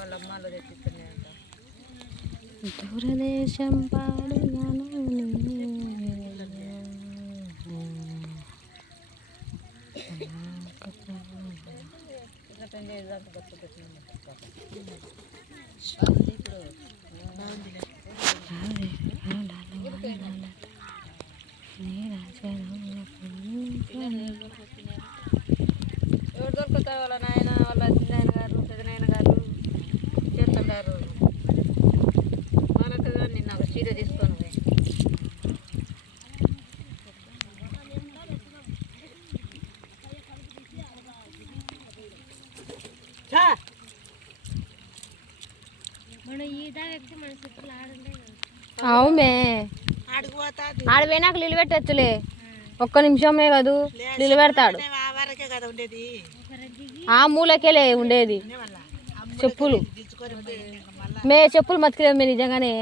వాళ్ళ అమ్మాలో తెచ్చిస్తున్నాయంట దూరదేశం పాడుగాను ఇట్లా పెళ్లి చేద్దాం బస్సు అవుమే. ఆడ పోయినాక నిలు పెట్టచ్చులే ఒక్క నిమిషమే కాదు నిలు పెడతాడు వరకే కదా ఉండేది. ఆ మూలకేలే ఉండేది. చెప్పులు. మే చెప్పులు మతికిలేవు మే నిజంగానే.